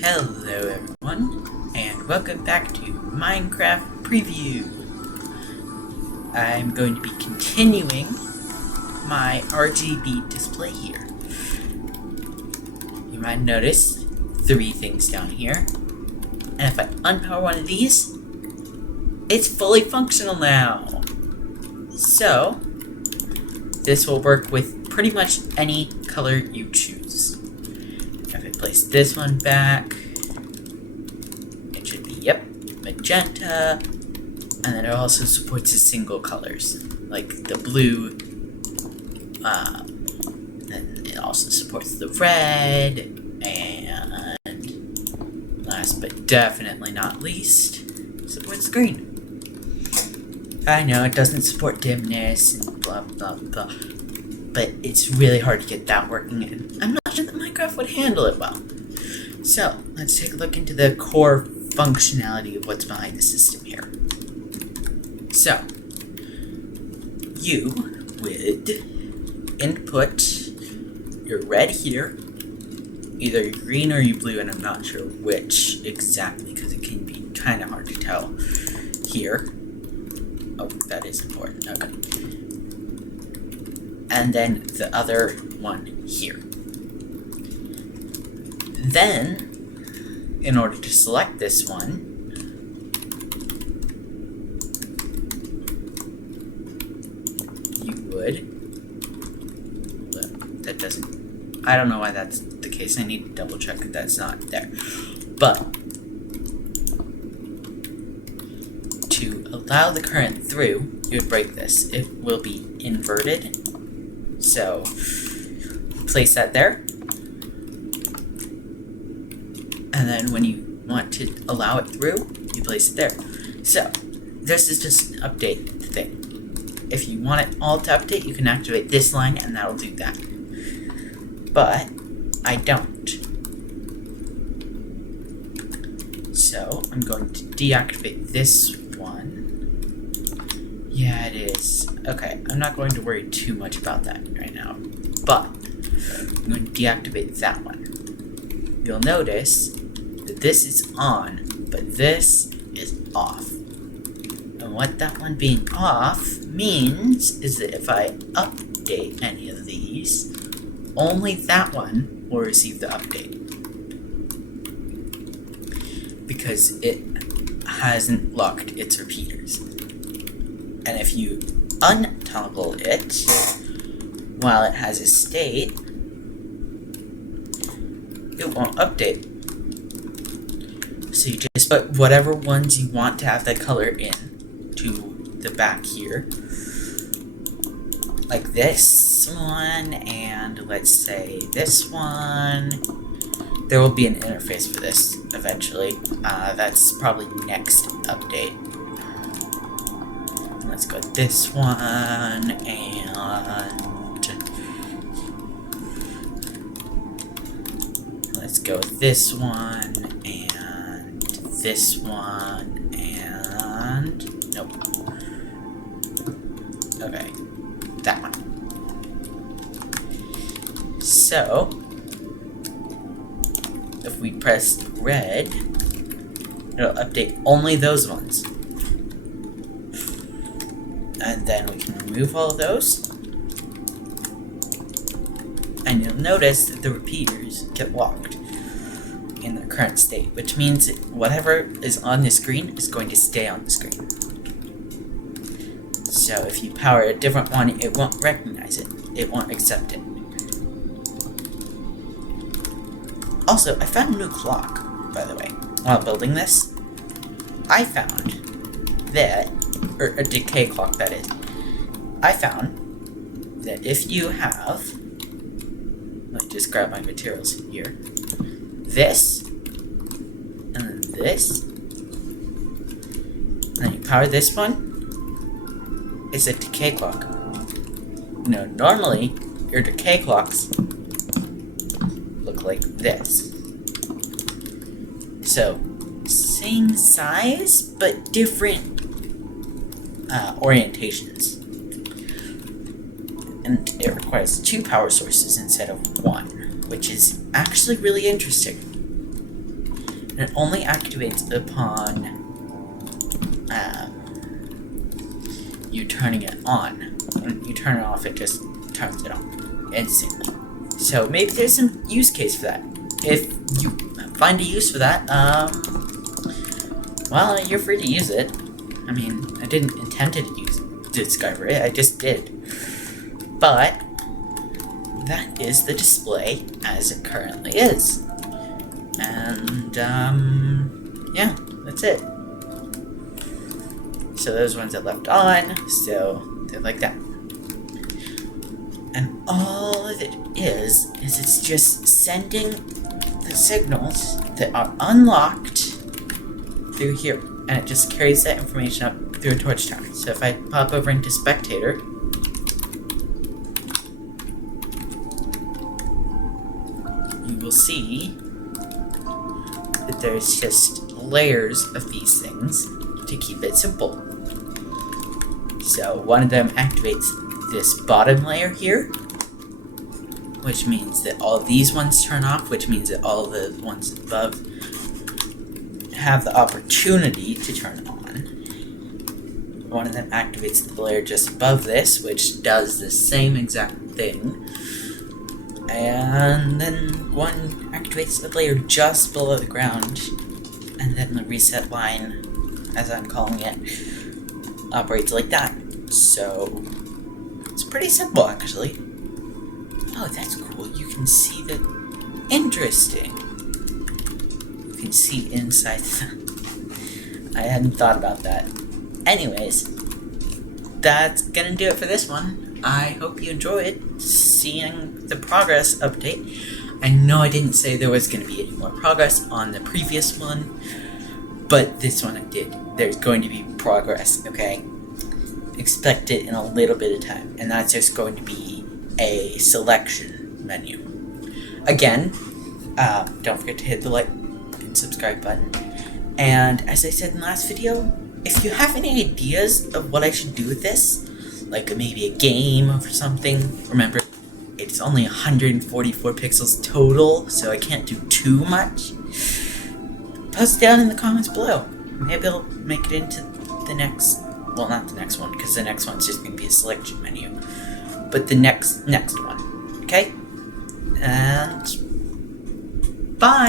Hello everyone, and welcome back to Minecraft Preview. I'm going to be continuing my RGB display here. You might notice 3 things down here, and if I unpower one of these, it's fully functional now. So, this will work with pretty much any color you choose. If I place this one back, it should be, magenta, and then it also supports the single colors, like the blue, then it also supports the red, and last but definitely not least, supports green. I know it doesn't support dimness and blah blah blah, but it's really hard to get that working, and I'm not sure that Minecraft would handle it well. So, let's take a look into the core functionality of what's behind the system here. So, you would input your red here, either your green or your blue, and I'm not sure which exactly, because it can be kind of hard to tell here. Oh, that is important. Okay. And then the other one here. Then, in order to select this one, you would... That doesn't... I don't know why that's the case. I need to double check that that's not there. But, to allow the current through, you would break this. It will be inverted. So, place that there. And then when you want to allow it through, you place it there. So, this is just an update thing. If you want it all to update, you can activate this line and that'll do that. But, I don't. So, I'm going to deactivate this one. Yeah, it is. Okay, I'm not going to worry too much about that right now. But, I'm going to deactivate that one. You'll notice that this is on, but this is off. And what that one being off means is that if I update any of these, only that one will receive the update. Because it hasn't locked its repeaters. And if you untoggle it while it has a state, it won't update. So you just put whatever ones you want to have that color in to the back here. Like this one, and let's say this one. There will be an interface for this eventually. That's probably next update. Let's go with this one, and let's go with this one, and this one, and nope. Okay, that one. So, if we press red, it'll update only those ones. And then we can remove all of those. And you'll notice that the repeaters get locked in their current state, which means that whatever is on the screen is going to stay on the screen. So if you power a different one, it won't recognize it. It won't accept it. Also, I found a new clock, by the way, while building this. I found that, or a decay clock that is, I found that if you have, let me just grab my materials here, this, and then this, and then you power this one, it's a decay clock. You know, normally, your decay clocks look like this. So, same size, but different orientations. And it requires 2 power sources instead of 1, which is actually really interesting. and it only activates upon you turning it on. When you turn it off, it just turns it on instantly. So maybe there's some use case for that. If you find a use for that, well, you're free to use it. I mean, I didn't intend to discover it, I just did. But that is the display as it currently is. And, yeah, that's it. So those ones are left on, so they're like that. And all of it is it's just sending the signals that are unlocked through here. And it just carries that information up through a torch tower. So if I pop over into spectator, you will see that there's just layers of these things to keep it simple. So one of them activates this bottom layer here, which means that all these ones turn off, which means that all the ones above have the opportunity to turn on. One of them activates the layer just above this, which does the same exact thing. And then one activates the layer just below the ground, and then the reset line, as I'm calling it, operates like that. So it's pretty simple, actually. Oh, that's cool. You can see the... Interesting. You can see inside the... I hadn't thought about that. Anyways, that's gonna do it for this one. I hope you enjoyed seeing the progress update. I know I didn't say there was gonna be any more progress on the previous one, but this one I did. There's going to be progress, okay? Expect it in a little bit of time, and that's just going to be a selection menu. Again, don't forget to hit the like and subscribe button. And as I said in the last video, if you have any ideas of what I should do with this, like maybe a game or something, remember, it's only 144 pixels total, so I can't do too much. Post down in the comments below. Maybe I'll make it into the next, well, not the next one, because the next one's just going to be a selection menu, but the next one, okay? And bye!